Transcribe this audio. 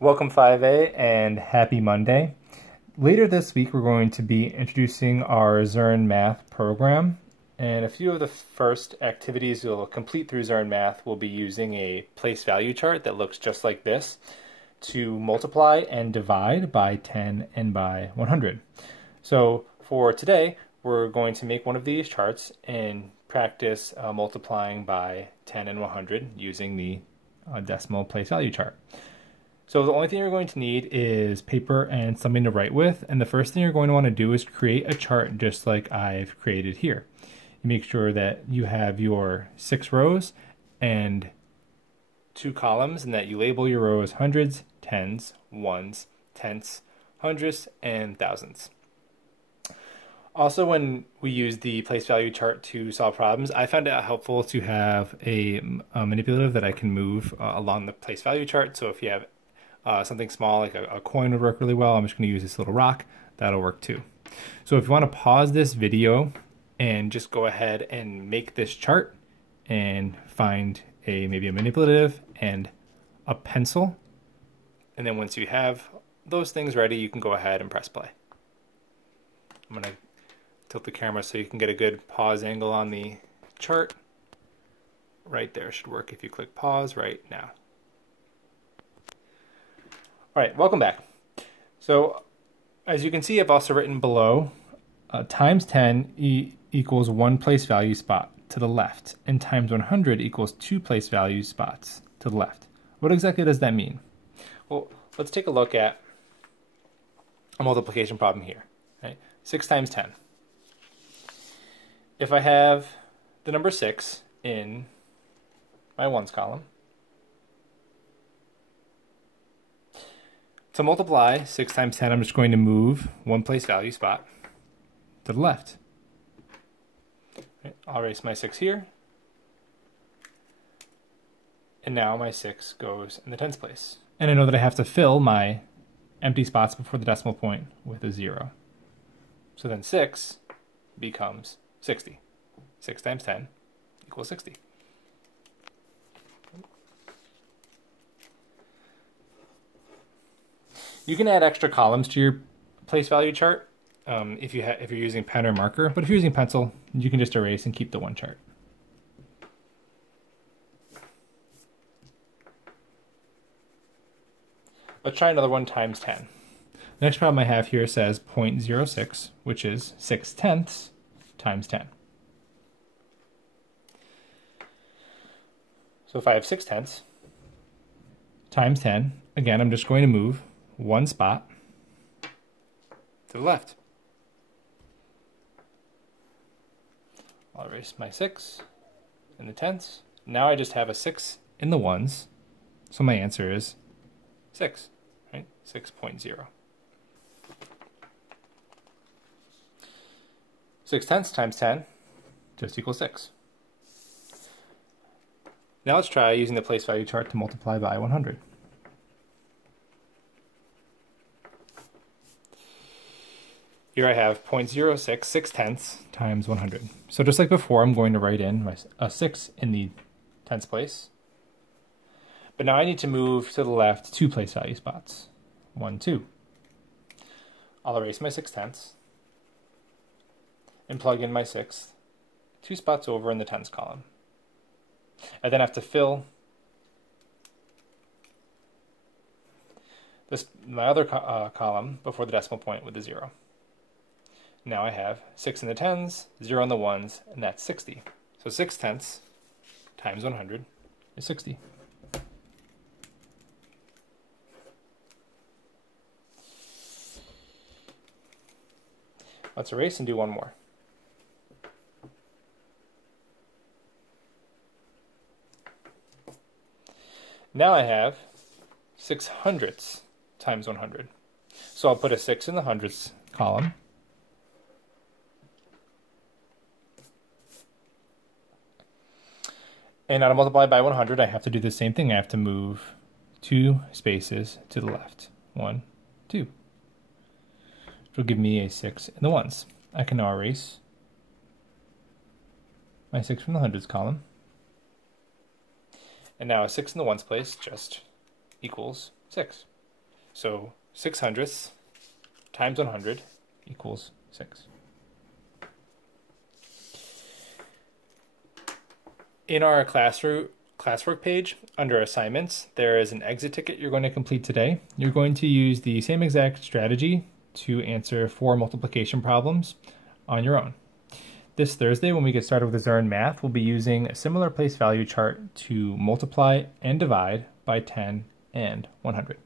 Welcome 5A and happy Monday. Later this week we're going to be introducing our Zearn Math program, and a few of the first activities you'll complete through Zearn Math will be using a place value chart that looks just like this to multiply and divide by 10 and by 100. So for today we're going to make one of these charts and practice multiplying by 10 and 100 using the decimal place value chart. So the only thing you're going to need is paper and something to write with, and the first thing you're going to want to do is create a chart just like I've created here. You make sure that you have your 6 rows and 2 columns, and that you label your rows hundreds, tens, ones, tenths, hundredths, and thousands. Also, when we use the place value chart to solve problems, I found it helpful to have a manipulative that I can move along the place value chart. So if you have something small like a coin would work really well. I'm just going to use this little rock. That'll work too. So if you want to pause this video and just go ahead and make this chart and find maybe a manipulative and a pencil. And then once you have those things ready, you can go ahead and press play. I'm going to tilt the camera so you can get a good pause angle on the chart. Right there should work if you click pause right now. All right, welcome back. So as you can see, I've also written below times 10 equals 1 place value spot to the left, and times 100 equals 2 place value spots to the left. What exactly does that mean? Well, let's take a look at a multiplication problem here. Right? 6 times 10. If I have the number 6 in my ones column, to multiply 6 times 10, I'm just going to move 1 place value spot to the left. I'll erase my 6 here. And now my 6 goes in the tens place. And I know that I have to fill my empty spots before the decimal point with a 0. So then 6 becomes 60. 6 times 10 equals 60. You can add extra columns to your place value chart if you're using pen or marker, but if you're using pencil, you can just erase and keep the one chart. Let's try another one times 10. The next problem I have here says 0.06, which is 6 tenths times 10. So if I have 6 tenths times 10, again, I'm just going to move 1 spot to the left. I'll erase my 6 in the tenths. Now I just have a 6 in the ones, so my answer is 6, right? 6.0. 6 tenths times 10 just equals 6. Now let's try using the place value chart to multiply by 100. Here I have 0.06, 6 tenths times 100. So just like before, I'm going to write in a 6 in the tenths place. But now I need to move to the left 2 place value spots. 1, 2. I'll erase my 6 tenths and plug in my 6th 2 spots over in the tens column. I then have to fill my other column before the decimal point with a 0. Now I have 6 in the tens, 0 in the ones, and that's 60. So 6 tenths times 100 is 60. Let's erase and do one more. Now I have 6 hundredths times 100. So I'll put a 6 in the hundredths column. And now to multiply by 100, I have to do the same thing. I have to move 2 spaces to the left. 1, 2. Which will give me a 6 in the ones. I can now erase my 6 from the hundreds column. And now a 6 in the ones place just equals 6. So 6/100 times 100 equals 6. In our classwork page, under assignments, there is an exit ticket you're going to complete today. You're going to use the same exact strategy to answer 4 multiplication problems on your own. This Thursday, when we get started with Zearn Math, we'll be using a similar place value chart to multiply and divide by 10 and 100.